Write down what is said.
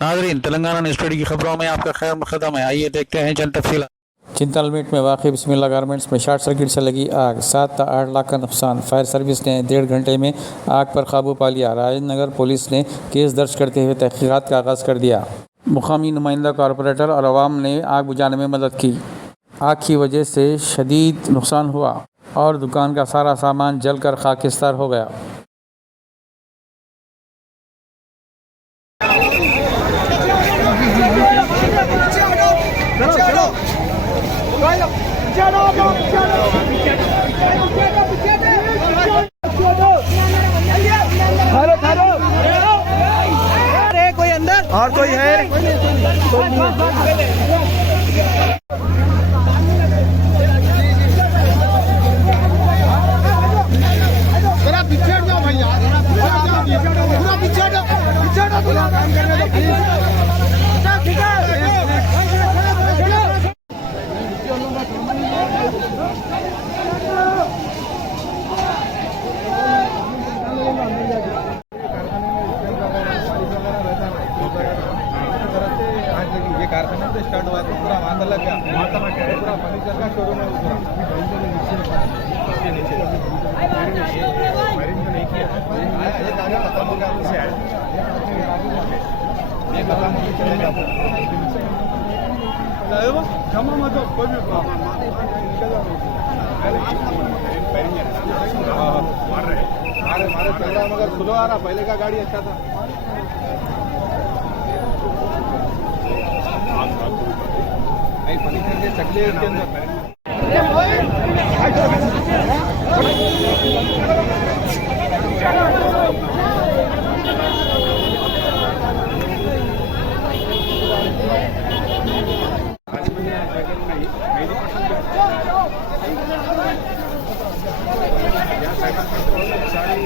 नाजरीन, तेलंगाना न्यूज़ की खबरों में आपका खैर मकदम है। आइए देखते हैं चंद तफसीलात। चिंतालमेट में वाक़ बिस्मिल्लाह गारमेंट्स में शॉर्ट सर्किट से लगी आग, 7 से 8 लाख का नुकसान। फायर सर्विस ने 1.5 घंटे में आग पर काबू पा लिया। राजनगर पुलिस ने केस दर्ज करते हुए तहकीकात का आगाज़ कर दिया। मुकामी नुमाइंदा कॉरपोरेटर और अवाम ने आग बुझाने में मदद की। आग की वजह से शदीद नुकसान हुआ और दुकान का सारा सामान जलकर खाकिस्तार हो गया। कोई अंदर और कोई है? जरा पीछे जाओ भैया, पूरा पीछे जाओ, काम करने दो प्लीज। ठीक है, ये कारखाना से स्टार्ट हुआ था, पूरा वहाँ लग गया, पूरा फर्नीचर का शोरूम है पूरा नीचे। ये गाड़ी खत्म हो गया, उससे आया ये खत्म हो गया, जमा मत हो कोई भी मारे चल रहा है, मगर स्लो आ रहा। पहले का गाड़ी अच्छा था। नहीं फर्नीचर के चकले इसके अंदर। सारी